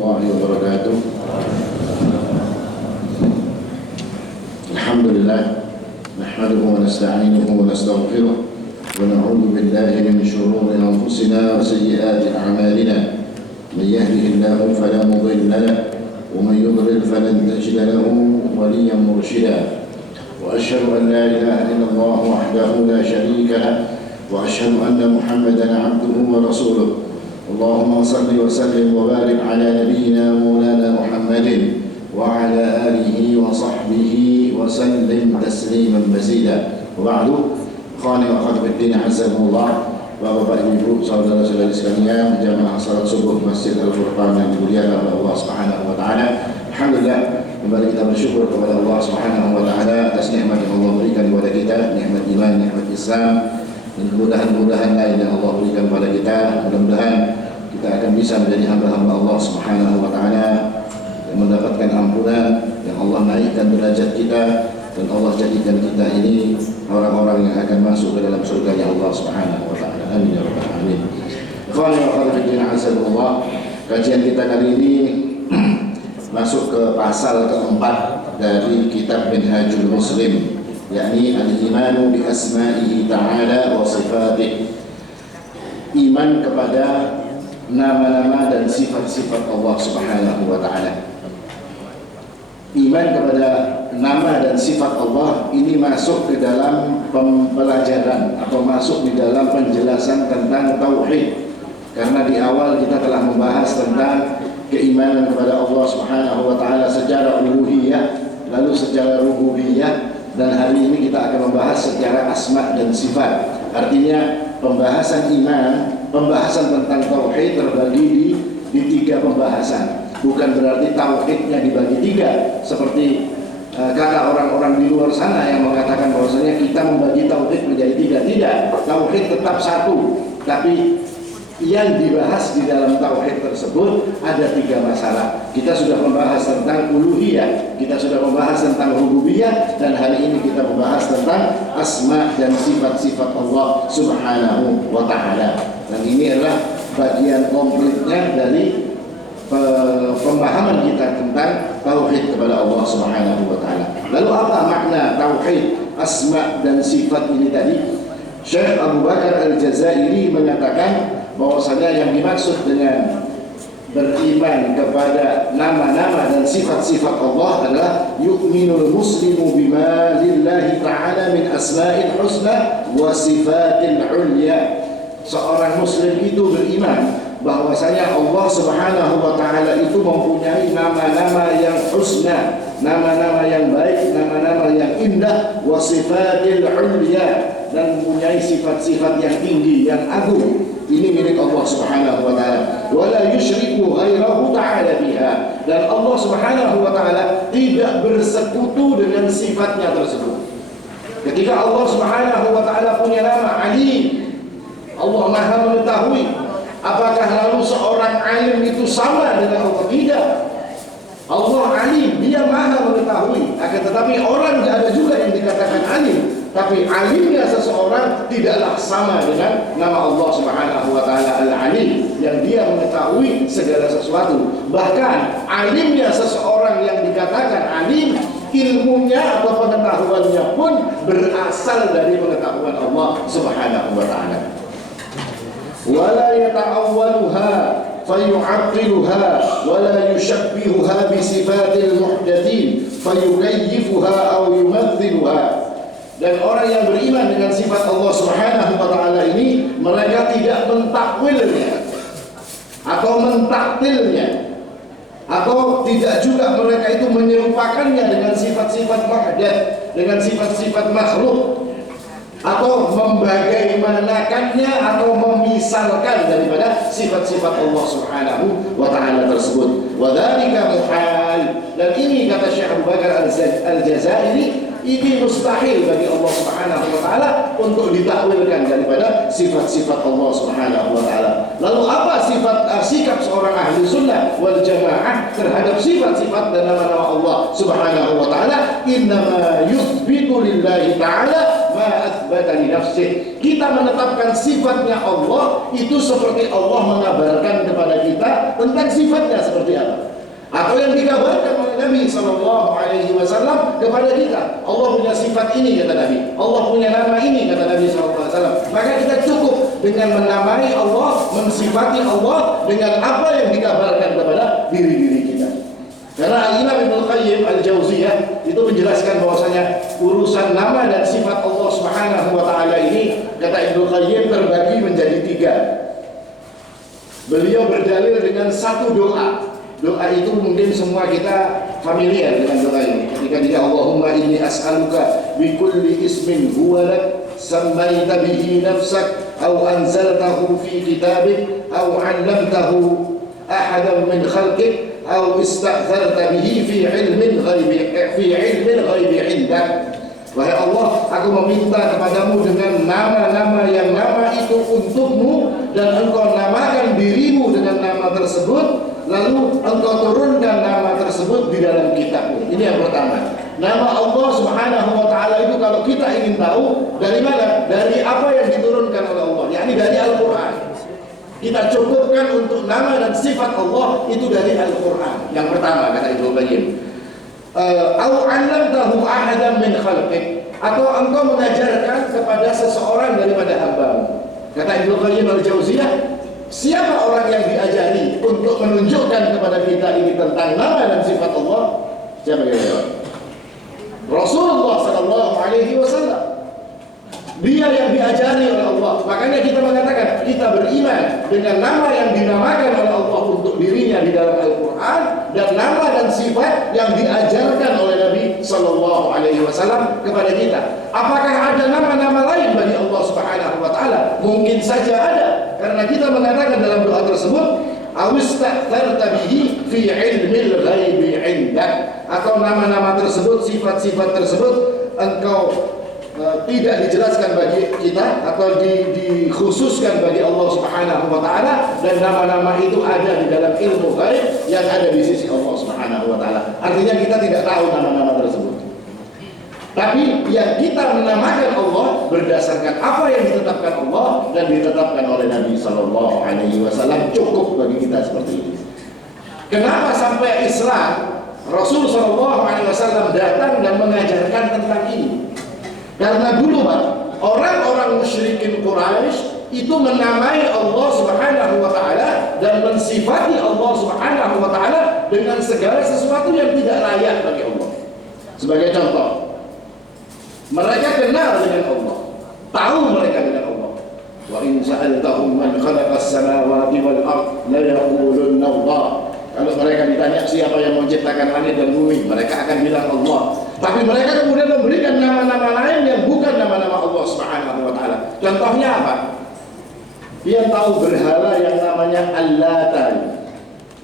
الله وبركاته. الحمد لله نحمده ونستعينه ونستغفره ونعوذ بالله من شرور أنفسنا وسيئات أعمالنا. من يهده الله فلا مضل له ومن يضلل فلن تجد له وليا مرشدا. وأشهد أن لا إله إلا الله وحده لا شريك له وأشهد أن محمدا عبده ورسوله. اللهم صل وسلم وبارك على نبينا مولانا محمد وعلى آله وصحبه وسلم تسليما مزيدا. وبعد إخواني وأخواتي في الدين عزكم Bapak Ibu saudara-saudari sekalian, jamaah salat subuh Masjid Al-Furqan yang dimuliakan oleh Allah Subhanahu wa taala. Alhamdulillah, kembali kita bersyukur kepada Allah Subhanahu wa taala atas nikmat yang Allah berikan kepada kita, nikmat iman, nikmat Islam, dan kemudahan-kemudahan lain yang Allah berikan kepada kita. Mudah-mudahan kita akan bisa menjadi hamba-hamba Allah Subhanahu wa taala yang mendapatkan ampunan, yang Allah naikkan derajat kita, dan Allah jadikan kita ini orang-orang yang akan masuk ke dalam surga Allah Subhanahu wa taala. Amin ya rabbal alamin. Ikhwani wa akhwati fillah azzakumullah. Kajian kita kali ini masuk ke pasal keempat dari kitab Minhajul Muslim, yakni al-imanu bi asma'ihi ta'ala wa sifatih. Iman kepada nama-nama dan sifat-sifat Allah Subhanahu wa taala. Iman kepada nama dan sifat Allah ini masuk ke dalam pembelajaran atau masuk di dalam penjelasan tentang tauhid. Karena di awal kita telah membahas tentang keimanan kepada Allah Subhanahu wa taala secara uluhiyah, lalu secara rububiyah, dan hari ini kita akan membahas secara asma dan sifat. Artinya pembahasan iman, pembahasan tentang tauhid terbagi di tiga pembahasan. Bukan berarti tauhidnya dibagi tiga seperti kata orang-orang di luar sana yang mengatakan bahwasanya kita membagi tauhid menjadi tiga. Tidak, tauhid tetap satu, tapi yang dibahas di dalam tauhid tersebut ada tiga masalah. Kita sudah membahas tentang uluhiyah, kita sudah membahas tentang rububiyah, dan hari ini kita membahas tentang asma dan sifat-sifat Allah Subhanahu wa taala. Dan ini adalah bagian komplitnya dari pemahaman kita tentang tauhid kepada Allah Subhanahu wa taala. Lalu apa makna tauhid asma dan sifat ini tadi? Syekh Abu Bakar Al-Jazairi mengatakan bahwasanya yang dimaksud dengan beriman kepada nama-nama dan sifat-sifat Allah adalah yu'minul muslimu bima lillahi ta'ala min asma'il husna wa sifatil ulya. Seorang muslim itu beriman bahwasanya Allah Subhanahu wa taala itu mempunyai nama-nama yang husna, nama-nama yang baik, nama-nama yang indah, wa sifatil ulya, dan mempunyai sifat-sifat yang tinggi, yang agung. Ini milik Allah Subhanahu wa taala. Wa la yusyriku ghairahu ta'ala biha. Dan Allah Subhanahu wa taala tidak bersekutu dengan sifatnya tersebut. Ketika Allah Subhanahu wa taala punya nama Alim, Allah Maha mengetahui. Apakah lalu seorang alim itu sama dengan Allah? Tidak. Allah alim, dia maha mengetahui. Akan tetapi orang tidak ada juga yang dikatakan alim. Tapi alimnya seseorang tidaklah sama dengan nama Allah Subhanahu wa taala Al-Alim, yang dia mengetahui segala sesuatu. Bahkan alimnya seseorang yang dikatakan alim, ilmunya atau pengetahuannya pun berasal dari pengetahuan Allah Subhanahu wa taala. ولا يتأولها فيعطلها ولا يشبهها بصفات المحدثين فيكيفها أو يمثلها. Dan orang yang beriman dengan sifat Allah Subhanahu wa taala ini, mereka tidak mentakwilnya atau mentaktilnya, atau tidak juga mereka itu menyerupakannya dengan sifat-sifat muhdats, dengan sifat-sifat makhluk, atau membagaimanakannya atau memisalkan daripada sifat-sifat Allah Subhanahu wa taala tersebut. Wa dzalika muhal. Dan ini kata Syekh Abu Bakar Al-Jazairi, ini mustahil bagi Allah Subhanahu wa taala untuk ditakwilkan daripada sifat-sifat Allah Subhanahu wa taala. Lalu apa sikap seorang ahli sunnah wal jamaah terhadap sifat-sifat dan nama-nama Allah Subhanahu wa taala? Innama yuthbitu lillahi ta'ala ma athbata li nafsih. Kita menetapkan sifatnya Allah itu seperti Allah mengabarkan kepada kita tentang sifatnya seperti apa. Atau yang dikabarkan oleh Nabi SAW kepada kita. Allah punya sifat ini, kata Nabi. Allah punya nama ini, kata Nabi SAW. Maka kita cukup dengan menamai Allah, mensifati Allah dengan apa yang dikabarkan kepada diri-diri kita. Karena Al-Imam Ibnu Qayyim Al-Jauziyah itu menjelaskan bahwasanya urusan nama dan sifat Allah Subhanahu wa taala ini, kata Ibnu Qayyim, terbagi menjadi 3. Beliau berdalil dengan satu doa. Doa itu mungkin semua kita familiar dengan doa ini. Ketika dia Allahumma inni as'aluka bi kulli ismin huwa lak sammaita bihi nafsak aw anzaltahu fi kitabik aw 'allamtahu ahadan min khalqik aw ista'tharta bihi fi 'ilmin ghaibi 'indak. Wahai Allah, aku meminta kepadamu dengan nama-nama yang nama itu untukmu, dan engkau namakan dirimu dengan nama tersebut, lalu engkau turunkan nama tersebut di dalam kitabmu. Ini yang pertama. Nama Allah Subhanahu wa taala itu kalau kita ingin tahu dari mana? Dari apa yang diturunkan oleh Allah, yakni dari Al-Qur'an. Kita cukupkan untuk nama dan sifat Allah itu dari Al-Qur'an. Yang pertama, kata Ibnu Qayyim. Au 'allamtahu ahadan min khalqik, atau engkau mengajarkan kepada seseorang daripada hambamu. Kata Ibnu Qayyim Al-Jauziyah, siapa orang yang diajari untuk menunjukkan kepada kita ini tentang nama dan sifat Allah? Siapa yang jawab? Rasulullah sallallahu alaihi wasallam. Dia yang diajari oleh Allah. Makanya kita mengatakan kita beriman dengan nama yang dinamakan oleh Allah untuk dirinya di dalam Al-Quran, dan nama dan sifat yang diajarkan oleh Nabi Sallallahu Alaihi Wasallam kepada kita. Apakah ada nama-nama lain bagi Allah Subhanahu Wa Taala? Mungkin saja ada, karena kita mengatakan dalam doa tersebut, awista'tharta bihi fi ilmil ghaibi 'indak, atau nama-nama tersebut, sifat-sifat tersebut engkau tidak dijelaskan bagi kita atau dikhususkan bagi Allah Subhanahu wa taala, dan nama-nama itu ada di dalam ilmu ghaib yang ada di sisi Allah Subhanahu wa taala. Artinya kita tidak tahu nama-nama tersebut. Tapi yang kita menamakan Allah berdasarkan apa yang ditetapkan Allah dan ditetapkan oleh Nabi sallallahu alaihi wasallam, cukup bagi kita seperti ini. Kenapa sampai Islam Rasul sallallahu alaihi wasallam datang dan mengajarkan tentang ini? Karena dulu Pak, orang-orang musyrikin Quraisy itu menamai Allah Subhanahu wa taala dan mensifati Allah Subhanahu wa taala dengan segala sesuatu yang tidak layak bagi Allah. Sebagai contoh, mereka kenal dengan Allah, tahu mereka dengan Allah. Wa in sa'altahum man khalaqas samawati wal ard la yaqulunna Allah. Kalau mereka ditanya siapa yang menciptakan langit dan bumi, mereka akan bilang Allah. Tapi mereka kemudian memberikan nama-nama lain yang bukan nama-nama Allah Subhanahu wa taala. Contohnya apa? Dia tahu berhala yang namanya Al-Lata.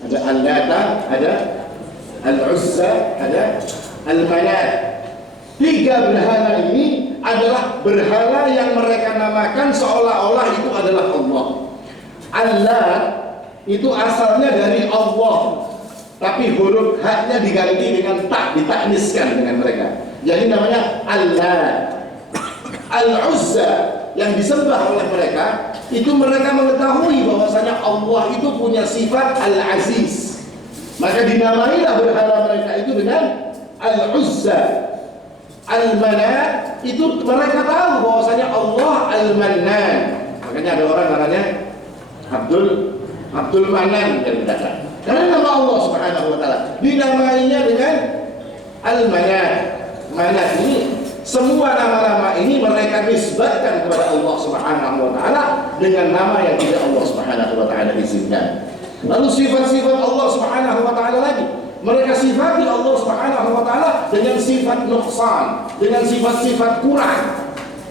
Ada Al-Lata, ada Al-Uzza, ada Al-Manat. 3 berhala ini adalah berhala yang mereka namakan seolah-olah itu adalah Allah. Allah itu asalnya dari Allah, tapi huruf haknya diganti dengan tak, ditakniskan dengan mereka. Jadi namanya Allah. Al-Uzza yang disembah oleh mereka, itu mereka mengetahui bahwasanya Allah itu punya sifat Al-Aziz. Maka dinamailah berhala mereka itu dengan Al-Uzza. Al-Manat itu mereka tahu bahwasanya Allah Al-Mannan. Makanya ada orang namanya Abdul Manan dari belakang. Karena nama Allah Subhanahu wa taala dinamainya dengan Al-Manat. Manat ini, semua nama-nama ini mereka nisbatkan kepada Allah Subhanahu wa taala dengan nama yang tidak Allah Subhanahu wa taala izinkan. Lalu sifat-sifat Allah Subhanahu wa taala lagi, mereka sifati Allah Subhanahu wa taala dengan sifat nuqsan, dengan sifat-sifat kurang.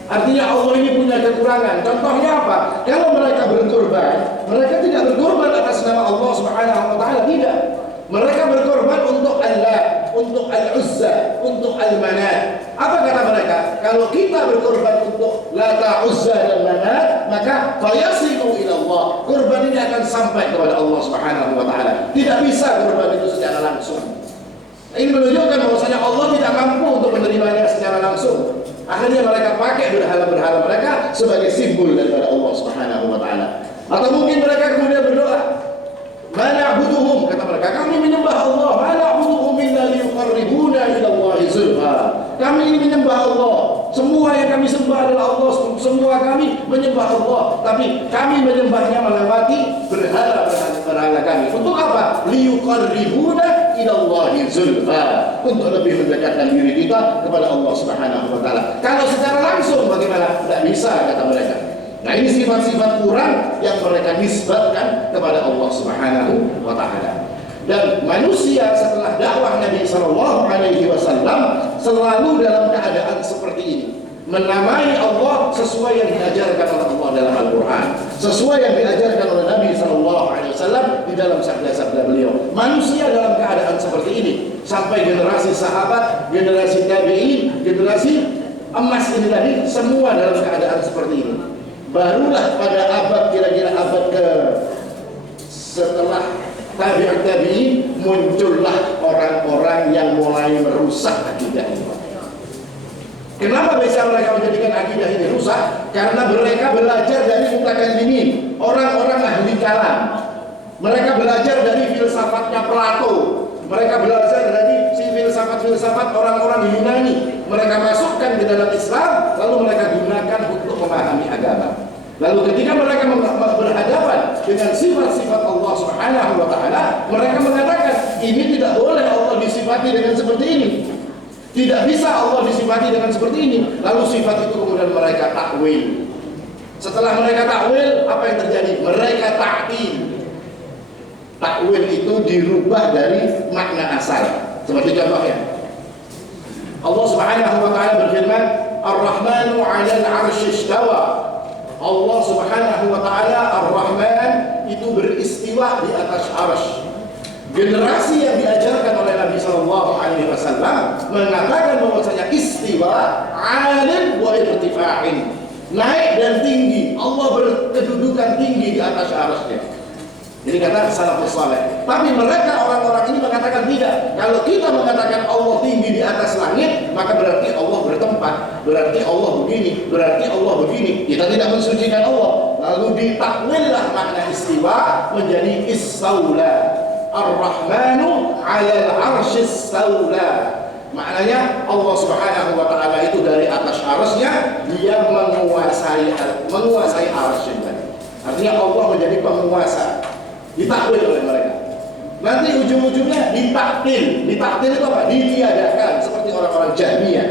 Artinya Allah ini punya kekurangan. Contohnya apa? Kalau mereka berkorban, mereka tidak berkorban atas nama Allah Subhanahu wa taala, tidak. Mereka berkorban untuk Allah, untuk Al-Uzza, untuk Al-Manat. Apa kata mereka? Kalau kita berkorban untuk Lata, Uzza dan Manat, maka fayasilu ila Allah. Korban ini akan sampai kepada Allah Subhanahu wa taala. Tidak bisa korban itu secara langsung. Ini menunjukkan bahwasanya Allah tidak mampu untuk menerimanya secara langsung. Akhirnya mereka pakai berhala-berhala mereka sebagai simbol daripada Allah Subhanahu wa taala. Atau mungkin mereka kemudian berdoa, "Ma na'buduhum," kata mereka, kami menyembah Allah, "Ma na'buduhum illa liyuqarribuna ila Allahi zulfa." Kami ini menyembah Allah. Semua yang kami sembah adalah Allah. Semua kami menyembah Allah, tapi kami menyembahnya melewati berhala kami. Untuk apa? Liyuqarribuna ila Allahi zulfa. Untuk lebih mendekatkan diri kita kepada Allah Subhanahu wa taala. Kalau secara langsung bagaimana? Tidak bisa, kata mereka. Nah, ini sifat-sifat kurang yang mereka nisbatkan kepada Allah Subhanahu wa taala. Dan manusia setelah dakwah Nabi Sallallahu Alaihi Wasallam selalu dalam keadaan seperti ini, menamai Allah sesuai yang diajarkan oleh Allah dalam Al-Quran, sesuai yang diajarkan oleh Nabi Sallallahu Alaihi Wasallam di dalam sabda-sabda beliau. Manusia dalam keadaan seperti ini sampai generasi sahabat, generasi tabi'in, generasi emas ini tadi, semua dalam keadaan seperti ini. Barulah pada abad, kira-kira abad ke setelah tabi'in muncullah orang-orang yang mulai merusak akidah ini. Kenapa bisa mereka menjadikan akidah ini rusak? Karena mereka belajar dari mutakallimin, orang-orang ahli kalam. Mereka belajar dari filsafatnya Plato. Mereka belajar dari filsafat-filsafat orang-orang Yunani. Mereka masukkan ke dalam Islam, lalu mereka gunakan untuk memahami agama. Lalu ketika mereka berhadapan dengan sifat-sifat Allah Subhanahu wa taala, mereka mengatakan, ini tidak boleh Allah disifati dengan seperti ini. Tidak bisa Allah disifati dengan seperti ini. Lalu sifat itu kemudian mereka takwil. Setelah mereka takwil, apa yang terjadi? Mereka ta'til. Takwil itu dirubah dari makna asal. Seperti contohnya, Allah Subhanahu wa taala berfirman, Ar-Rahmanu 'alal 'arsy istawa. Allah Subhanahu wa taala Ar-Rahman itu beristiwa di atas arsy. Generasi yang diajarkan oleh Nabi Sallallahu Alaihi Wasallam mengatakan bahwasanya istiwa 'alin wa irtifa'in, naik dan tinggi. Allah berkedudukan tinggi di atas arsy. Ini kata salafus saleh. Tapi mereka orang-orang ini mengatakan tidak. Kalau kita mengatakan Allah tinggi di atas langit, maka berarti Allah bertempat, berarti Allah begini, berarti Allah begini. Kita tidak mensucikan Allah. Lalu ditakwillah makna istiwa menjadi istaula. Ar-Rahmanu 'alal 'arsy istaula. Maknanya Allah Subhanahu wa taala itu dari atas arsy-Nya dia menguasai arsy-Nya. Artinya Allah menjadi penguasa. Ditakwil oleh mereka. Nanti ujung-ujungnya ditaktil. Ditaktil itu apa? Ditiadakan, seperti orang-orang Jahmiyah.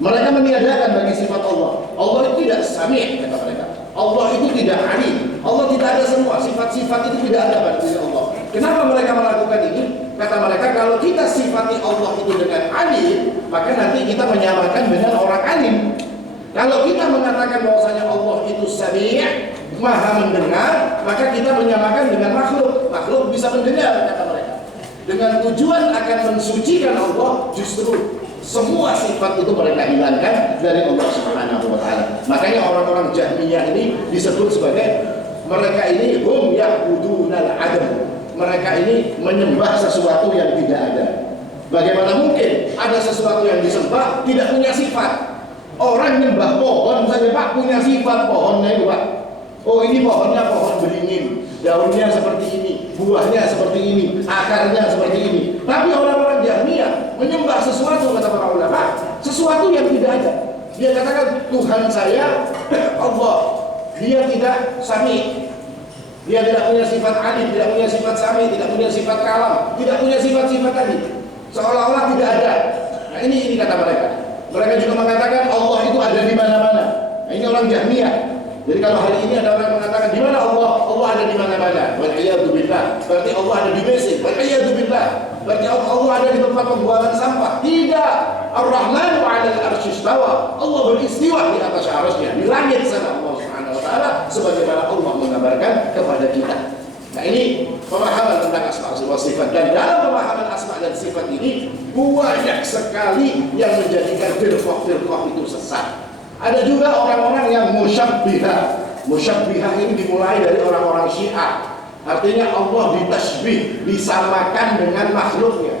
Mereka meniadakan bagi sifat Allah. Allah itu tidak sami', kata mereka. Allah itu tidak alim. Allah tidak ada semua. Sifat-sifat itu tidak ada bagi Allah. Kenapa mereka melakukan ini? Kata mereka, kalau kita sifati Allah itu dengan alim, maka nanti kita menyamakan dengan orang alim. Kalau kita mengatakan bahwasanya Allah itu sami', maha mendengar, maka kita menyamakan dengan makhluk. Makhluk bisa mendengar, kata mereka. Dengan tujuan akan mensucikan Allah, justru semua sifat itu mereka hilangkan dari Allah Subhanahu wa taala. Makanya orang-orang Jahmiyah ini disebut sebagai mereka ini hum ya'budunal adam. Mereka ini menyembah sesuatu yang tidak ada. Bagaimana mungkin ada sesuatu yang disembah tidak punya sifat? Orang nyembah pohon saja, Pak, punya sifat pohonnya itu, Pak. Oh, ini pohonnya pohon beringin, daunnya seperti ini, buahnya seperti ini, akarnya seperti ini. Tapi orang-orang Jahmiyah menyembah sesuatu, kata para ulama, sesuatu yang tidak ada. Dia katakan Tuhan saya Allah, dia tidak sami, dia tidak punya sifat alim, tidak punya sifat sami, tidak punya sifat kalam, tidak punya sifat-sifat tadi, seolah-olah tidak ada. Nah, ini kata mereka. Mereka juga mengatakan Allah itu ada di mana-mana. Nah, ini orang Jahmiyah. Jadi kalau hari ini ada orang yang mengatakan di mana Allah? Allah ada di mana-mana. Wal-iyadu billah. Berarti Allah ada di WC. Wal-iyadu billah. Berarti Allah ada di tempat pembuangan sampah. Tidak. Ar-Rahmanu 'alal 'arsy istawa. Allah beristiwa di atas arsy-Nya, di langit sana Allah Subhanahu wa taala, sebagaimana Allah mengabarkan kepada kita. Nah, ini pemahaman tentang asma wa sifat. Dan dalam pemahaman asma dan sifat ini banyak sekali yang menjadikan firqah-firqah itu sesat. Ada juga orang-orang yang musyabbihah. Musyabbihah ini dimulai dari orang-orang Syiah. Artinya Allah ditasbih, disamakan dengan makhluknya.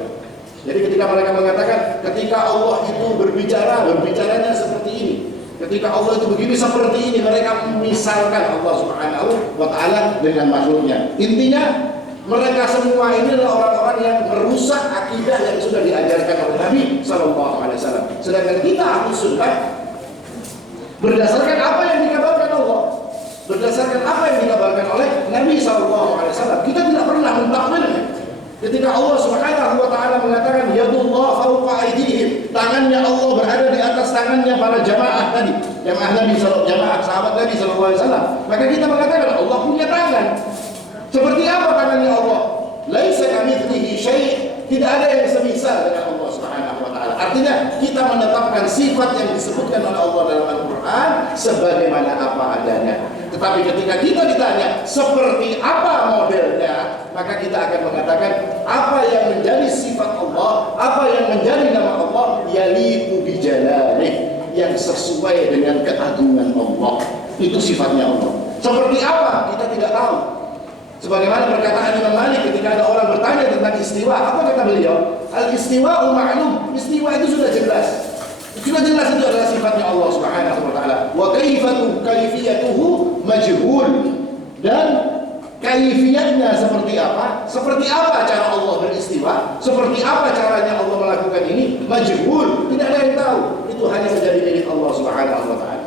Jadi ketika mereka mengatakan ketika Allah itu berbicaranya seperti ini. Ketika Allah itu begini seperti ini, mereka misalkan Allah Subhanahu wa Ta'ala dengan makhluknya. Intinya mereka semua ini adalah orang-orang yang merusak akidah yang sudah diajarkan oleh Nabi Sallallahu Alaihi Wasallam. Sedangkan kita Ahlus Sunnah berdasarkan apa yang dikabarkan Allah, berdasarkan apa yang dikabarkan oleh Nabi Sallallahu Alaihi Wasallam, kita tidak pernah mentakwilnya. Ketika Allah Subhanahu wa Ta'ala mengatakan yadullah fawqa aydihim, tangannya Allah berada di atas tangannya para jamaah tadi, jamaah sahabat Nabi sallallahu alaihi wasallam, maka kita mengatakan Allah punya tangan. Seperti apa tangannya Allah? Laisa kamitslihi syai', tidak ada yang semisal dengan Allah Subhanahu wa Ta'ala. Artinya kita menetapkan sifat yang disebutkan oleh Allah dalam Al-Qur'an sebagaimana apa adanya. Tetapi ketika kita ditanya seperti apa modelnya, maka kita akan mengatakan apa yang menjadi sifat Allah, apa yang menjadi nama Allah, yaliqu bi jalalih, yang sesuai dengan keagungan Allah. Itu sifatnya Allah. Seperti apa? Kita tidak tahu. Sebagaimana perkataan Imam Malik ketika ada orang bertanya tentang istiwa, apa kata beliau? Al-istiwa'u ma'lum. Istiwa itu sudah jelas. Sudah jelas itu adalah sifatnya Allah Subhanahu wa Ta'ala. Wa kaifiyatuhu majhul. Dan kaifiyatnya seperti apa? Seperti apa cara Allah beristiwa? Seperti apa caranya Allah melakukan ini? Majhul. Tidak ada yang tahu. Itu hanya menjadi milik Allah Subhanahu wa Ta'ala.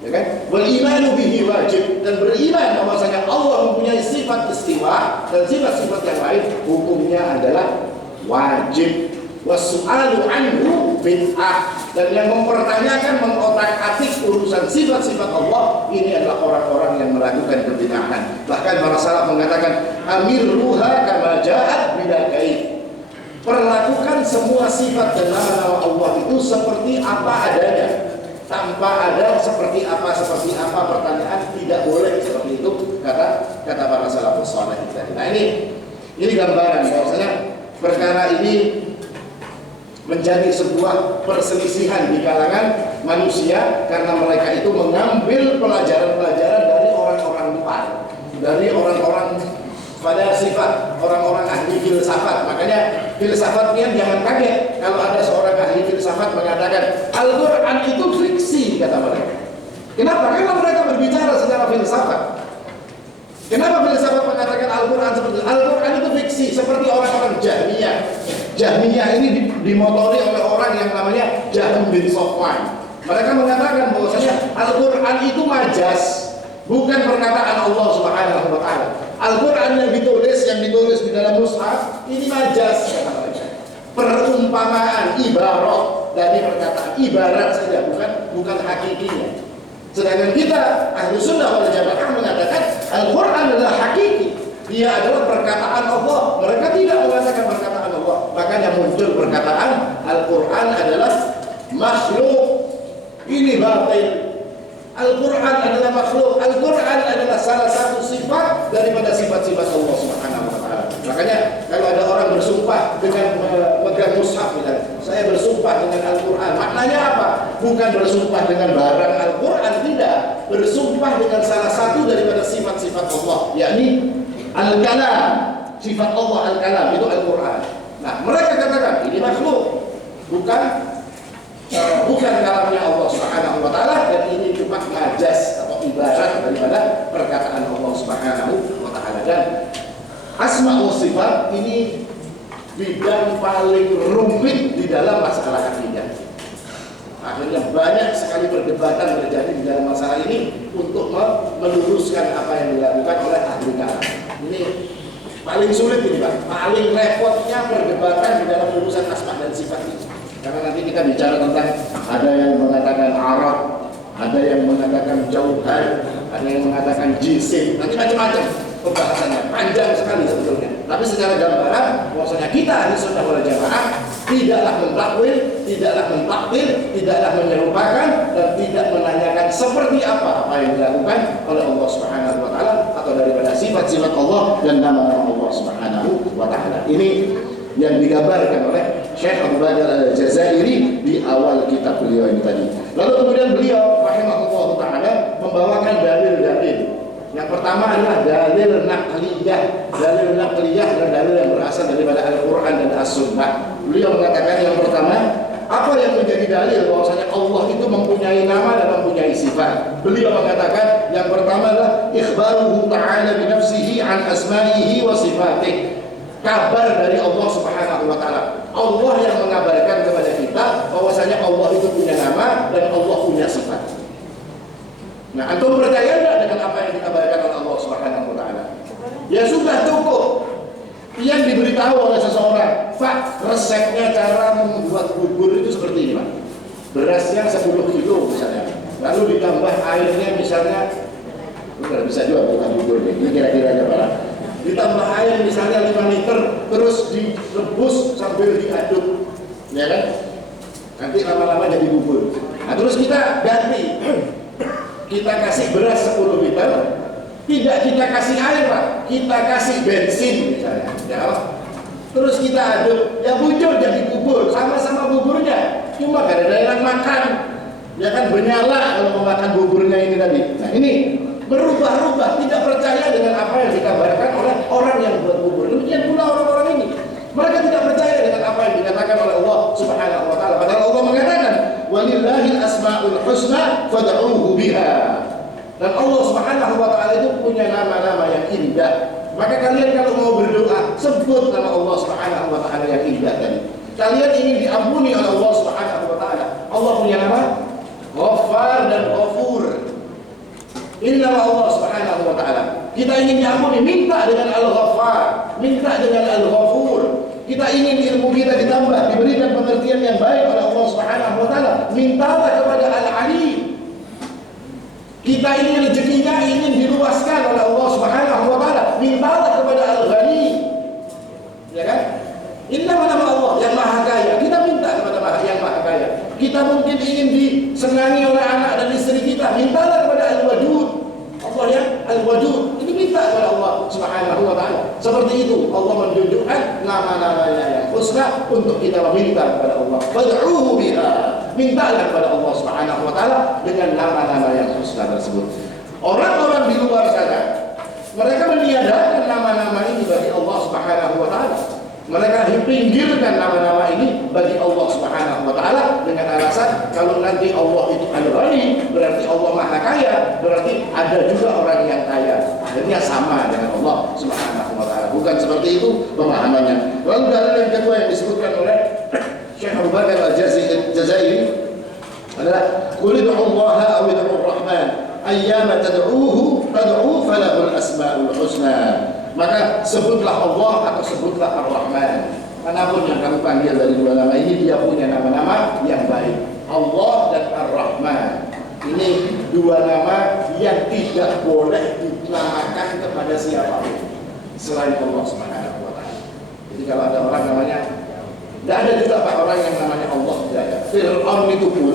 Ya kan? Wal imanu bihi wajib, dan beriman bahwasanya Allah mempunyai sifat istiwa dan sifat-sifat yang lain hukumnya adalah wajib. Wasu'alu anhu bid'ah, dan yang mempertanyakan, mengotak-atik urusan sifat-sifat Allah ini adalah orang-orang yang melakukan kebid'ahan. Bahkan para salaf mengatakan amirruha kama ja'at bila kaif. Perlakukan semua sifat dan nama-nama Allah itu seperti apa adanya, tanpa ada seperti apa pertanyaan, tidak boleh seperti itu kata para salafus saleh tadi. Nah ini gambaran bahwasanya perkara ini menjadi sebuah perselisihan di kalangan manusia karena mereka itu mengambil pelajaran-pelajaran dari orang-orang luar, dari orang-orang pada sifat, orang-orang ahli filsafat. Makanya filsafatnya jangan kaget kalau ada seorang ahli filsafat mengatakan Al-Quran itu fiksi, kata mereka. Kenapa? Karena mereka berbicara secara filsafat. Kenapa filsafat mengatakan Al-Quran seperti itu? Al-Quran itu fiksi, seperti orang-orang Jahmiyah. Jahmiyah ini dimotori oleh orang yang namanya Jahm bin Safwan. Mereka mengatakan bahwasanya Al-Quran itu majas, bukan perkataan Allah Subhanahu wa Ta'ala. Al-Quran yang ditulis di dalam mushaf ini majas, kata mereka. Perumpamaan, ibarat dari perkataan, ibarat saja, bukan hakikinya. Sedangkan kita Ahlus Sunnah wal Jamaah mengatakan Al-Quran adalah hakiki. Dia adalah perkataan Allah. Mereka tidak mengatakan perkataan Allah. Makanya muncul perkataan Al-Quran adalah makhluk. Ini batil. Al-Quran adalah makhluk. Al-Quran adalah salah satu sifat daripada sifat-sifat Allah Subhanahu wa Ta'ala. Makanya kalau ada orang bersumpah dengan memegang mushaf, saya bersumpah dengan Al-Quran, maknanya apa? Bukan bersumpah dengan barang Al-Quran, tidak. Bersumpah dengan salah satu daripada sifat-sifat Allah, yakni Al-Kalam. Sifat Allah Al-Kalam itu Al-Quran. Nah, mereka katakan ini makhluk, bukan kalamnya Allah Subhanahu wa Ta'ala, dan ini cuma majas atau ibarat daripada perkataan Allah Subhanahu wa Ta'ala. Dan asma wa sifat ini bidang paling rumit di dalam masalah akidah. Akhirnya banyak sekali perdebatan terjadi di dalam masalah ini untuk meluruskan apa yang dilakukan oleh ahli kalam. Ini paling sulit ini, Pak. Paling repotnya perdebatan di dalam urusan asma dan sifat ini. Karena nanti kita bicara tentang ada yang mengatakan Arab, ada yang mengatakan Jauhar, ada yang mengatakan jisim, nanti macam-macam pembahasannya, panjang sekali sebetulnya. Tapi secara gambaran, bahwasanya kita Ahlus Sunnah wal Jamaah tidaklah mentakwil, tidaklah mentakdir, tidaklah menyerupakan, dan tidak menanyakan seperti apa yang dilakukan oleh Allah Subhanahu wa Ta'ala atau daripada sifat-sifat Allah dan nama-nama Allah Subhanahu wa Ta'ala. Ini yang digambarkan oleh Syekh Abu Bakar Al-Jazairi di awal kitab beliau ini tadi. Lalu kemudian beliau rahimahullah ta'ala membawakan dalil-dalil. Yang pertama adalah dalil naqliyah. Dalil naqliyah adalah dalil yang berasal daripada Al-Quran dan As-Sunnah. Beliau mengatakan yang pertama, apa yang menjadi dalil bahwasanya Allah itu mempunyai nama dan mempunyai sifat? Beliau mengatakan yang pertama adalah ikhbaruhu ta'ala bi nafsihi an asma'ihi wa sifatih. Kabar dari Allah Subhanahu wa taala. Allah yang mengabarkan kepada kita bahwasanya Allah itu punya nama dan Allah punya sifat. Nah, antum percaya enggak dengan apa yang dikabarkan oleh Allah Subhanahu wa taala? Ya sudah cukup. Yang diberitahu oleh seseorang, Pak, resepnya cara membuat bubur itu seperti ini, Pak. Berasnya 10 kilo misalnya, lalu ditambah airnya misalnya, enggak bisa juga bukan bubur ini kira-kira aja, Pak. Ditambah air misalnya 5 liter, terus direbus sambil diaduk, ya kan? Nanti lama-lama jadi bubur. Nah, terus kita ganti, kita kasih beras 10 liter, tidak kita kasih air, Pak, kita kasih bensin misalnya, ya. Terus kita aduk, ya muncul jadi bubur, sama-sama buburnya, cuma gara-gara yang makan, ya kan bernyala kalau memakan buburnya ini tadi. Nah ini berubah-ubah, tidak percaya dengan apa yang dikabarkan oleh orang yang buat bubur. Demikian pula orang-orang ini, mereka tidak percaya dengan apa yang dikatakan oleh Allah Subhanahu wa taala. Padahal Allah mengatakan, "Walillahil asmaul husna fad'uuhu biha." Dan Allah Subhanahu wa taala itu punya nama-nama yang indah. Maka kalian kalau mau berdoa, sebut nama Allah Subhanahu wa taala yang indah tadi. Kalian ingin diampuni oleh Allah Subhanahu wa taala. Allah punya nama Ghaffar dan Ghafur. Ini nama Allah Subhanahu wa taala. Kita ingin diampuni, minta dengan Al-Ghaffar, minta dengan Al-Ghafur. Kita ingin ilmu kita ditambah, diberikan pengertian yang baik oleh Allah Subhanahu wa taala, mintalah kepada Al-Alim. Kita ingin rezekinya ingin diluaskan oleh Allah Subhanahu wa taala, mintalah kepada Al-Ghani. Ya kan? Ini nama-nama Allah yang Maha Kaya. Kita minta kepada yang Maha Kaya. Kita mungkin ingin disenangi oleh anak dan istri kita, mintalah kepada Al-Wadud. Allah yang Al-Wadud. Ini minta kepada Allah Subhanahu wa taala. Seperti itu Allah menunjukkan nama-namanya yang husna untuk kita meminta kepada Allah. Fad'uuhu biha. Mintalah kepada Allah Subhanahu wa taala dengan nama-nama yang husna tersebut. Orang-orang di luar sana, mereka meniadakan nama-nama ini bagi Allah Subhanahu wa taala. Mereka pinggirkan nama-nama ini bagi Allah Subhanahu wa taala dengan alasan kalau nanti Allah itu Al-Ghani, berarti Allah Maha Kaya, berarti ada juga orang yang kaya. Akhirnya sama dengan Allah Subhanahu wa taala. Bukan seperti itu pemahamannya. Lalu dalil yang kedua yang disebutkan oleh Syekh Abu Bakar Al-Jazairi adalah qul ud'u Allah aw ud'u Ar-Rahman ayyama tad'uuhu fad'u falahul asmaul husna. Maka sebutlah Allah atau sebutlah Ar-Rahman. Manapun yang kamu panggil dari dua nama ini, dia punya nama-nama yang baik. Allah dan Ar-Rahman. Ini dua nama yang tidak boleh dinamakan kepada siapapun selain Allah Subhanahu wa taala. Jadi kalau ada orang namanya, tidak ada juga Pak orang yang namanya Allah, tidak ada. Fir'aun itu pun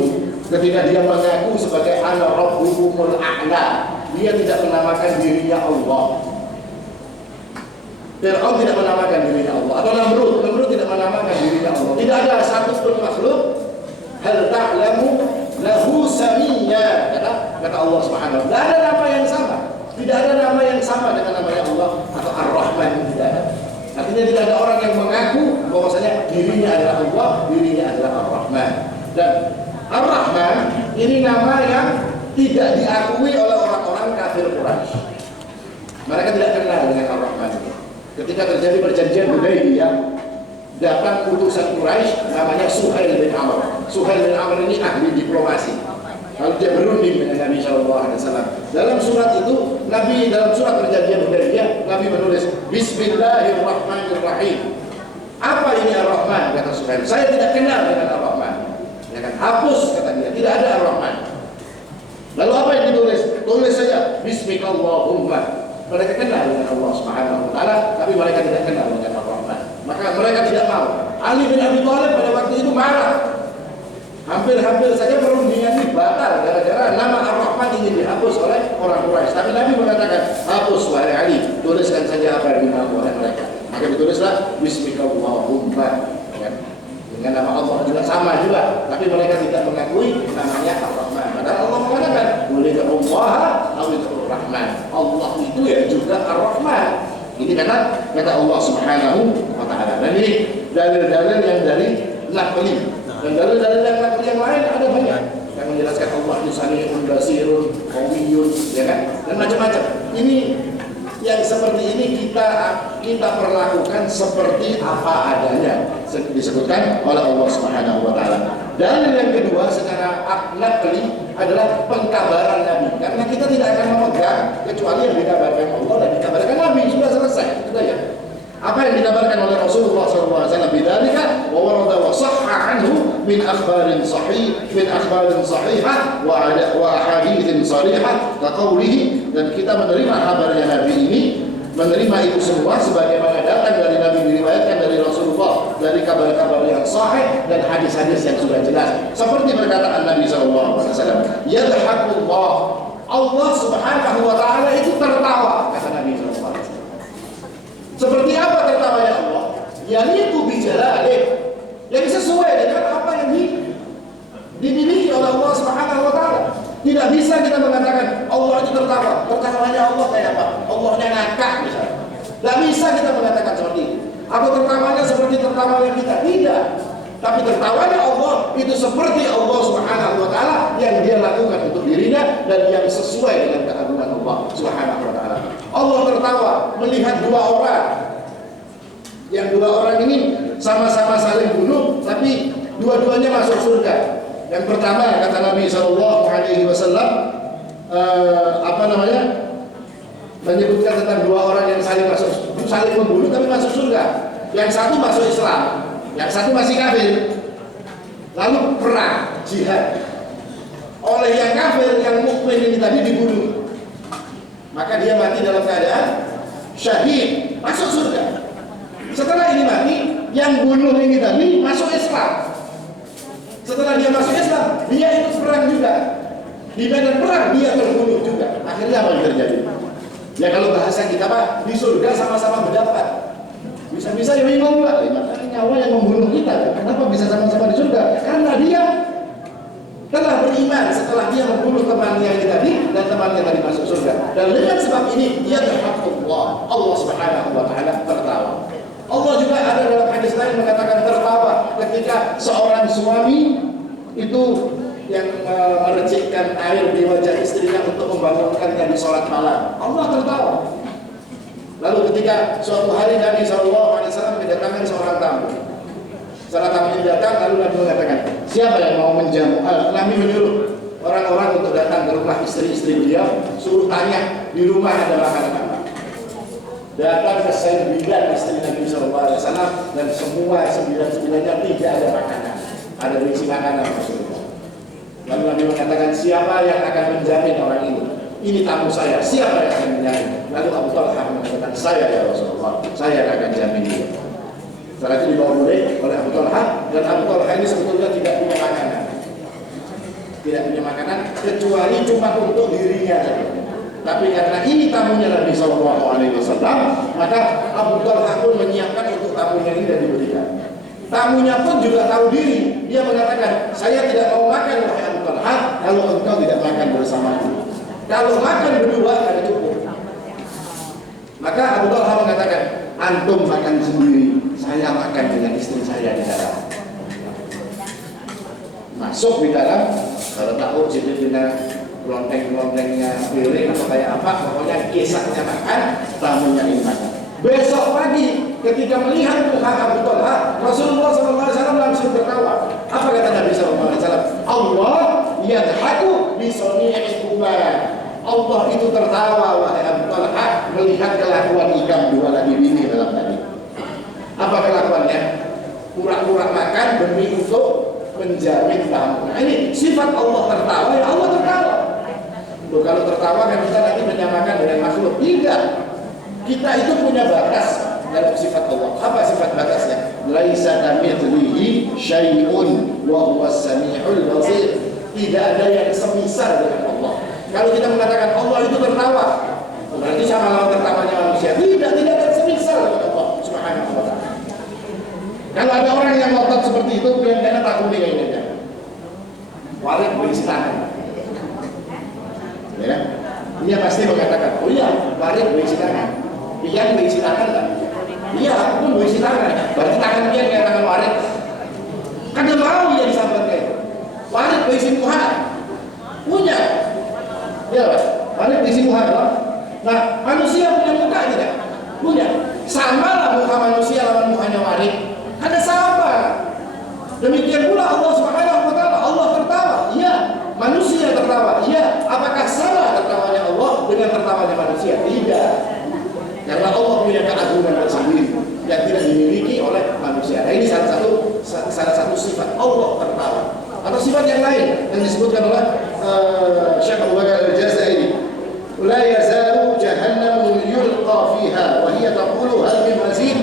ketika dia mengaku sebagai ana rabbukumul a'la, dia tidak menamakan dirinya Allah. Fir'aun tidak menamakan dirinya Allah. Atau Namrud tidak menamakan dirinya Allah. Tidak ada satu pun makhluk hal ta'lamu lahu samiyya, kata Allah Subhanahu wa taala. Tidak ada nama yang sama. Tidak ada nama yang sama dengan namanya Allah atau Ar-Rahman, tidak ada. Artinya tidak ada orang yang mengaku bahwasanya dirinya adalah Allah, dirinya adalah Ar-Rahman. Dan Ar-Rahman ini nama yang tidak diakui oleh orang-orang kafir Quraisy. Mereka tidak kenal dengan Ar-Rahman itu. Ketika terjadi perjanjian Hudaybiyah, datang utusan Quraisy namanya Suhail bin Amr. Suhail bin Amr ini ahli diplomasi. Kalau dia berunding dengan Nabi SAW. Dalam surat itu, Nabi dalam surat perjanjian Hudaybiyah, Nabi menulis Bismillahirrahmanirrahim. Apa ini Ar-Rahman? Kata Suhail. Saya tidak kenal dengan Ar-Rahman. Ya kan? Hapus kata dia. Tidak ada Ar-Rahman. Lalu apa yang ditulis? Tulis saja Bismillahumma. Mereka kenal dengan Allah Subhanahu wa taala, tapi mereka tidak kenal dengan Ar-Rahman. Maka mereka tidak mau. Ali bin Abi Thalib pada waktu itu marah. Hampir-hampir saja perundingan ini batal gara-gara nama Ar-Rahman ingin dihapus oleh orang Quraisy. Tapi Nabi mengatakan, hapus wahai Ali, tuliskan saja apa yang dimau oleh mereka. Maka ditulislah Bismillahumma. Dengan nama Allah juga sama juga, tapi mereka tidak mengakui namanya Ar-Rahman. Padahal Allah mengatakan, "Qul ud'u Allah aw ud'u Ar-Rahman." Allah itu ya juga Ar-Rahman. Ini kata Allah Subhanahu wa taala. Dan ini dalil-dalil yang dari naqli. Dan dalil-dalil yang naqli yang lain ada banyak yang menjelaskan Allah itu Sami'un Basirun, Qawiyyun, ya kan? Dan macam-macam. Ini yang seperti ini kita perlakukan seperti apa adanya, disebutkan oleh Allah Subhanahu wa taala. Dalil yang kedua secara naqli adalah pengkabaran Nabi. Karena kita tidak akan memegang kecuali yang dikabarkan Allah dan dikabarkan Nabi. Sudah selesai, sudah ya. Apa yang dikabarkan oleh Rasulullah SAW bidzalika wa warada wa sahha anhu min akhbarin sahihah wa ahaditsin sharihah kaqaulihi, dan kita menerima kabarnya Nabi ini, menerima itu semua sebagaimana datang dari Nabi, diriwayatkan dari Rasulullah, dari kabar-kabar yang sahih dan hadis-hadis yang sudah jelas. Seperti perkataan Nabi SAW, yadhhakullah, Allah Subhanahu wa taala itu tertawa, kata Nabi SAW. Seperti apa tertawanya Allah? Yaitu bijalalih, yang sesuai dengan apa yang dimiliki oleh Allah Subhanahu wa taala. Tidak bisa kita mengatakan Allah itu tertawa. Tertawanya Allah kayak apa? Allahnya ngakak misalnya. Tidak bisa kita mengatakan seperti itu. Atau tertawanya seperti tertawanya kita. Tidak. Tapi tertawanya Allah itu seperti Allah Subhanahu wa taala yang dia lakukan untuk dirinya dan yang sesuai dengan keagungan Allah Subhanahu wa taala. Allah tertawa melihat dua orang. Yang dua orang ini sama-sama saling bunuh, tapi dua-duanya masuk surga. Yang pertama kata Nabi SAW, menyebutkan tentang dua orang yang saling membunuh tapi masuk surga. Yang satu masuk Islam, yang satu masih kafir. Lalu perang jihad oleh yang kafir, yang mukmin ini tadi dibunuh. Maka dia mati dalam keadaan syahid, masuk surga. Setelah ini mati, yang bunuh ini tadi masuk Islam. Setelah dia masuk Islam, dia ikut perang juga. Di medan perang dia terbunuh juga. Akhirnya apa yang terjadi? Ya kalau bahasa kita Pak, di surga sama-sama mendapat. Bisa-bisa ya bingung Pak, makanya nyawa yang membunuh kita. Kenapa bisa sama-sama di surga? Karena dia telah beriman setelah dia membunuh temannya ini tadi, dan temannya tadi masuk surga. Dan dengan sebab ini dia terhaqullah, Allah Subhanahu wa taala tertawa. Allah juga ada dalam hadis lain mengatakan tertawa ketika seorang suami itu yang merecikkan air di wajah istrinya untuk membangunkannya di sholat malam. Allah tertawa. Lalu ketika suatu hari Nabi SAW mendatangkan seorang tamu. Seorang tamu ini datang, lalu Nabi mengatakan, siapa yang mau menjamu? Nabi menyuruh orang-orang untuk datang ke rumah istri-istri beliau, suruh tanya di rumah ada makanan apa. Datang ke 9 istri Nabi SAW dan semua 9-9-nya tidak ada makanan, ada berisi makanan Rasulullah. Lalu Nabi mengatakan, siapa yang akan menjamin orang ini? Ini tamu saya, siapa yang akan menjamin? Lalu Abu Talha mengatakan, saya ya Rasulullah, saya yang akan jamin dia. Setelah itu dibawa oleh Abu Talha, dan Abu Talha ini sebetulnya tidak punya makanan, tidak punya makanan kecuali cuma untuk dirinya saja. Tapi karena ini tamunya Nabi SAW, maka Abu Talha pun menyiapkan untuk tamunya ini dan diberikan. Tamunya pun juga tahu diri. Dia mengatakan, saya tidak mau makan wahai Abu Talha kalau engkau tidak makan bersamaku. Kalau makan berdua ada cukup. Maka Abu Talha mengatakan, antum makan sendiri, saya makan dengan istri saya di dalam. Masuk di dalam, kalau tahu jadinya lonteng-lontengnya piring atau kayak apa, pokoknya kisahnya makan, tamunya ini makan. Besok pagi ketika melihat muka Abu Talha, Rasulullah SAW langsung tertawa. Apa kata Nabi SAW? Allah yadhaku bisoni'ikuma. Allah itu tertawa wahai Abu Talha melihat kelakuan ikam dua lagi bini dalam tadi. Apa kelakuannya? Pura-pura makan demi untuk menjamin tamu. Nah ini sifat Allah tertawa, ya Allah tertawa. Loh, kalau tertawa kan kita nanti menyamakan dengan makhluk. Tidak. Kita itu punya batas dalam sifat Allah. Apa sifat batasnya? Laisa kamitslihi syai'un wa huwas samiul basir. Tidak ada yang semisal dengan Allah. Kalau kita mengatakan Allah itu tertawa, berarti sama lawan tertawanya manusia. Tidak ada yang semisal dengan Allah Subhanahu wa taala. Kalau ada orang yang ngotot seperti itu, biar takut dia ini aja. Warid beristana. Ya, dia pasti mengatakan, oh iya, warid beristana. Pian berisi tangan kan? Iya, aku pun berisi tangan. Berarti tangan pian kayak tangan warit. Kan dia mau ya disambat kayak warit berisi muha. Punya. Ya, warit berisi muha. Nah, manusia punya muka tidak? Punya. Sama lah muka manusia lawan mukanya warit. Ada sama. Demikian pula Allah Subhanahu wa taala. Allah tertawa. Iya. Manusia tertawa. Iya. Apakah sama tertawanya Allah dengan tertawanya manusia? Tidak. Karena Allah punya keagungan tersendiri yang tidak dimiliki oleh manusia. Nah, ini salah satu sifat Allah tertawa. Atau sifat yang lain yang disebutkan oleh Syekh Abu Bakar Al-Jazairi. La yazalu jahannam yulqa fiha wa hiya taqulu hal min mazid.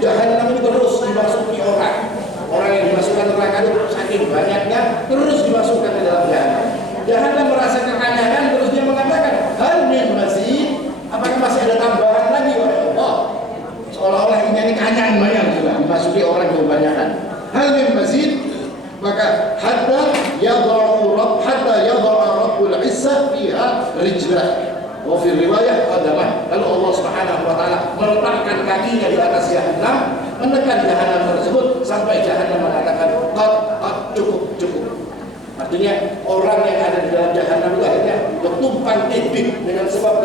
Jahannam itu terus dimasuki orang. Orang yang dimasukkan neraka itu saking banyaknya terus dimasukkan ke dalam jahannam. Jahannam merasa kekanyangan terus dia mengatakan hal min mazid. Apakah masih ada tambahan lagi oleh Allah? Seolah-olah ini kanyang banyak juga dimasuki orang yang kebanyakan. Hal min mazid, maka hatta yadha'a rabbul izzah fiha rijlah. Wa fi riwayah qadamah. Lalu Allah Subhanahu wa taala meletakkan kakinya di atas jahannam, menekan jahannam tersebut sampai jahannam mengatakan qad cukup. Artinya orang yang ada di dalam jahannam itu akhirnya bertumpang tindih dengan sebab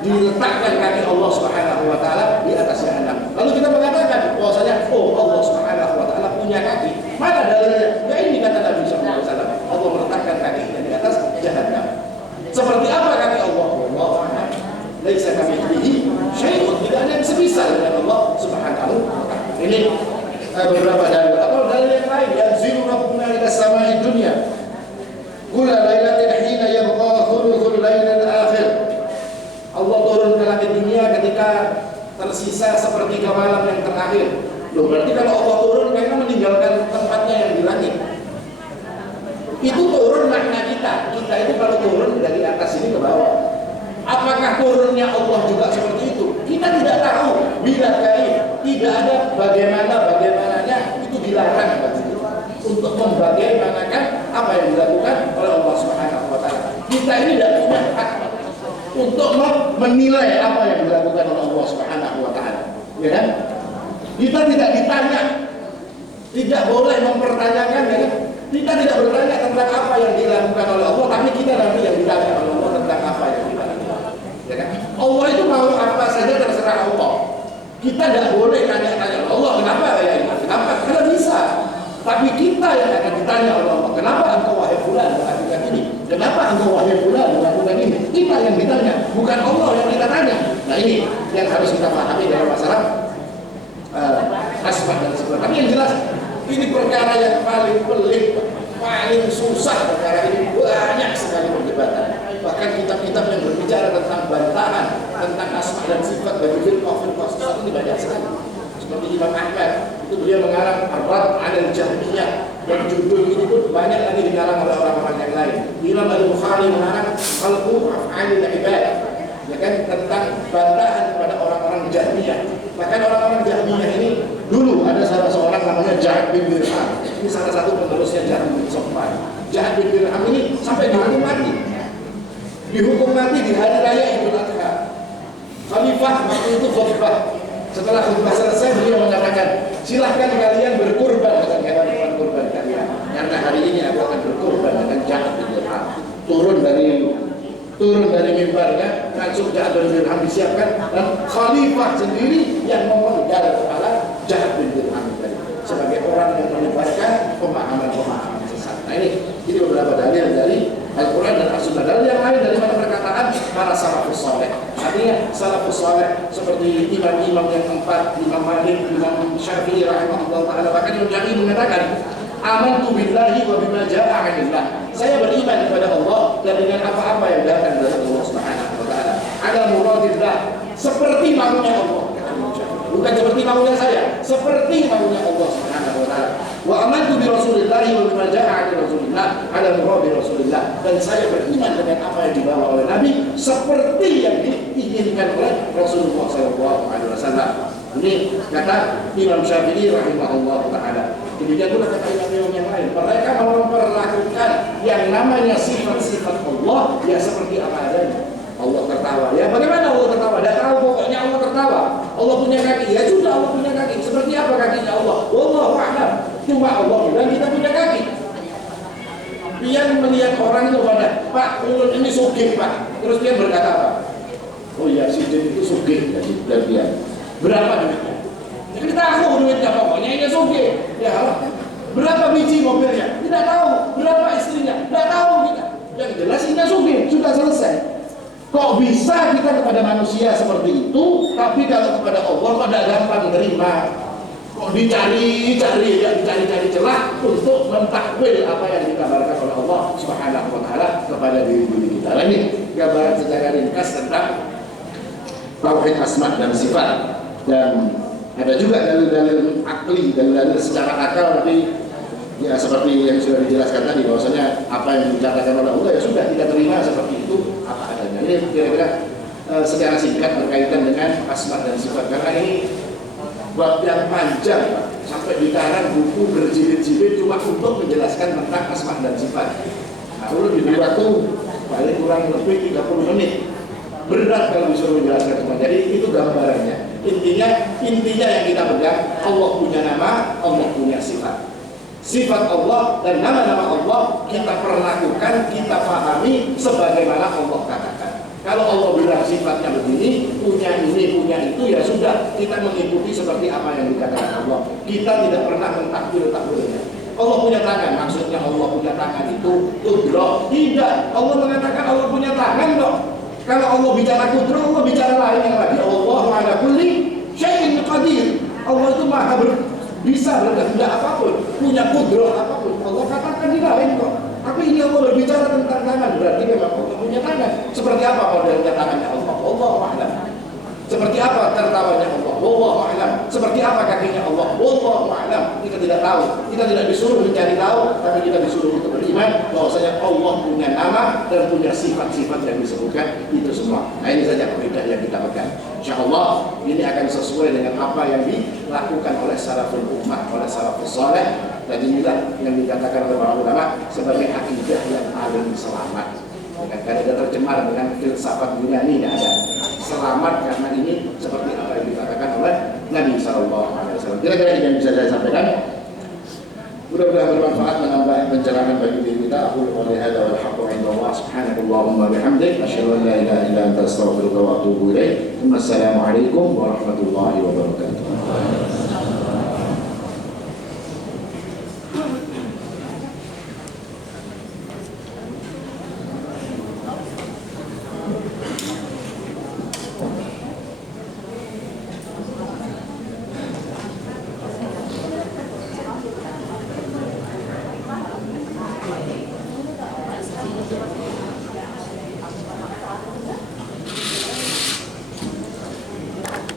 diletakkan kaki Allah Subhanahu wa taala di atas jahannam. Lalu kita mengatakan bahwasanya Allah Subhanahu wa taala punya kaki. Mana dalilnya? Ya ini kata Nabi sallallahu alaihi wasallam. Allah meletakkan kakinya di atas jahannam. Seperti apa kaki Allah? Wallahu a'lam. Laisa kamitslihi syai'un. Tidak ada yang semisal dengan Allah Subhanahu wa taala. Ini beberapa dalil. Atau dalil yang lain, yanzilu rabbuna ila samai dunya. Kulla lailatin hina yabqa thuluthul lailil akhir. Allah turun ke langit dunia ketika tersisa sepertiga malam yang terakhir. Loh, berarti kalau Allah turun karena meninggalkan tempatnya yang di langit. Itu turun makna kita. Kita itu kalau turun dari atas ini ke bawah. Apakah turunnya Allah juga seperti itu? Kita tidak tahu. Bila tidak ada bagaimananya itu dilarang bagi kita untuk membagaimanakan apa yang dilakukan oleh Allah Subhanahu wa taala. Kita ini tidak punya hak untuk menilai apa yang dilakukan oleh Allah Subhanahu wa taala. Ya kan? Kita tidak ditanya. Tidak boleh mempertanyakan, ya kan? Kita tidak bertanya tentang apa yang dilakukan oleh Allah, tapi kita nanti yang ditanya oleh Allah tentang apa yang kita lakukan. Ya kan? Allah itu mau apa saja terserah Allah. Kita tidak boleh tanya-tanya Allah, kenapa ya ini? Kenapa? Karena bisa. Tapi kita yang akan ditanya oleh Allah, kenapa engkau wahai fulan melakukan ini? Kenapa engkau wahai fulan melakukan ini? Kita yang ditanya, bukan Allah yang kita tanya. Nah, ini yang harus kita pahami dalam masalah asma dan sifat. Tapi yang jelas ini perkara yang paling pelik, paling susah. Perkara ini banyak sekali perdebatan. Bahkan kitab-kitab yang berbicara tentang bantahan tentang asma dan sifat bagi firqah ini banyak sekali. Seperti Imam Ahmad, itu beliau mengarang Ar-Rad 'alal Jahmiyah, dan judul ini pun banyak lagi dikarang oleh orang-orang yang lain. Imam Al-Bukhari mengarang Khalqu Af'alil Ibad, ya kan, tentang bantahan kepada orang-orang Jahmiyah. Bahkan orang-orang Jahmiyah ini dulu ada salah seorang namanya Ja'ad bin Dirham. Ini salah satu penerusnya Ja'ad bin Sofwan. Ja'ad bin Dirham ini sampai dihukum mati. Dihukum mati di hari raya Idul Adha. Khalifah waktu itu khutbah. Setelah khutbah selesai, beliau mengatakan, silahkan kalian berkurban dengan hewan-hewan kurban kalian. Karena hari ini aku akan berkurban dengan Ja'ad bin Dirham. Turun dari mimbarnya, langsung Ja'ad bin Dirham disiapkan, dan Khalifah sendiri yang memenggal kepala Ja'ad bin Dirham sebagai orang yang menyebarkan pemahaman-pemahaman sesat. Nah, ini beberapa dalil dari Al-Quran dan As-Sunnah. Dalil yang lain dari mana perkataan para salafus saleh. Artinya salafus saleh seperti imam-imam yang empat, Imam Malik, Imam Syafi'i rahimahullah taala, bahkan Imam Syafi'i mengatakan, amantu billahi wa bima jaa'a 'anillah. Saya beriman kepada Allah dan dengan apa-apa yang datang dari Allah Subhanahu wa taala. Ala muradillah, seperti maunya Allah. Bukan seperti maunya saya, seperti maunya Allah Subhanahu wa taala. Wa amantu bi Rasulillah wa bima jaa'a 'an Rasulillah ala muradi Rasulillah. Dan saya beriman dengan apa yang dibawa oleh Nabi seperti yang diinginkan oleh Rasulullah sallallahu alaihi wasallam. Ini kata Imam Syafi'i rahimahullah taala. Demikian pula kata imam yang lain. Mereka memperlakukan yang namanya sifat-sifat Allah ya seperti apa adanya. Allah tertawa. Ya bagaimana Allah tertawa? Tidak tahu, pokoknya Allah tertawa. Allah punya kaki. Ya sudah, Allah punya kaki. Seperti apa kakinya Allah? Wallahu a'lam. Cuma Allah bilang kita punya kaki. Dia melihat orang itu pada, Pak, ulun ini sugih Pak. Terus dia berkata apa? Oh iya, si Jin itu sugih. Dan dia berapa duitnya? Jadi tahu duitnya, pokoknya ini sugih. Ya, berapa biji mobilnya? Tidak tahu. Berapa istrinya? Tidak tahu kita. Yang jelas ini sugih. Sudah selesai. Kok bisa kita kepada manusia seperti itu, tapi kalau kepada Allah kok tidak gampang menerima? Kok dicari celah untuk mentakwil apa yang dikabarkan oleh Allah Subhanahu wa taala kepada diri kita. Nah, ini gambaran secara ringkas tentang tauhid asma dan sifat. Dan ada juga dalil-dalil akli, dalil-dalil secara akal, tapi ya seperti yang sudah dijelaskan tadi bahwasanya apa yang dikatakan oleh Allah ya sudah kita terima seperti itu apa adanya. Ini kira-kira secara singkat berkaitan dengan asma dan sifat, karena ini bab yang panjang Pak. Sampai dikarang buku berjilid-jilid cuma untuk menjelaskan tentang asma dan sifat. Nah, ulun diberi waktu paling kurang lebih 30 menit. Berat kalau disuruh menjelaskan semua. Jadi itu gambarannya. Intinya yang kita pegang, Allah punya nama, Allah punya sifat. Sifat Allah dan nama-nama Allah kita perlakukan, kita pahami sebagaimana Allah katakan. Kalau Allah bilang sifatnya begini, punya ini, punya itu, ya sudah, kita mengikuti seperti apa yang dikatakan Allah. Kita tidak pernah mentakwil-takwilnya. Allah punya tangan, maksudnya Allah punya tangan itu kudroh. Tidak, Allah mengatakan Allah punya tangan dong. Kalau Allah bicara kudroh, Allah bicara lain yang lagi. Allah ala kulli syai'in qadir. Allah itu maha bisa berkehendak apapun, punya kudroh apapun. Allah katakan di lain kok. Tapi ini Allah berbicara tentang tangan, berarti memang Allah punya tangan. Seperti apa modelnya tangannya Allah? Wallahu a'lam. Seperti apa tertawanya Allah? Wallahu a'lam. Seperti apa kakinya Allah? Wallahu a'lam. Kita tidak tahu. Kita tidak disuruh mencari tahu, tapi kita disuruh untuk beriman bahwasanya Allah punya nama dan punya sifat-sifat yang disebutkan itu semua. Nah, ini saja kaidah yang kita pegang. Insyaallah ini akan sesuai dengan apa yang dilakukan oleh salaful ummah, oleh salafus saleh. Dan inilah yang dikatakan oleh para ulama sebagai akidah yang paling selamat. Tidak ada tercemar dengan filsafat Yunani, tidak ada. Selamat karena ini seperti apa yang dikatakan oleh Nabi SAW. Kira-kira ini yang bisa saya sampaikan. Mudah-mudahan bermanfaat, menambah pencerahan bagi diri kita. Aku qouli hadza wal haqqu 'indallah subhanakallahumma wa bihamdik asyhadu an la ilaha illa anta astaghfiruka wa atubu ilaik. Wassalamualaikum warahmatullahi wabarakatuh.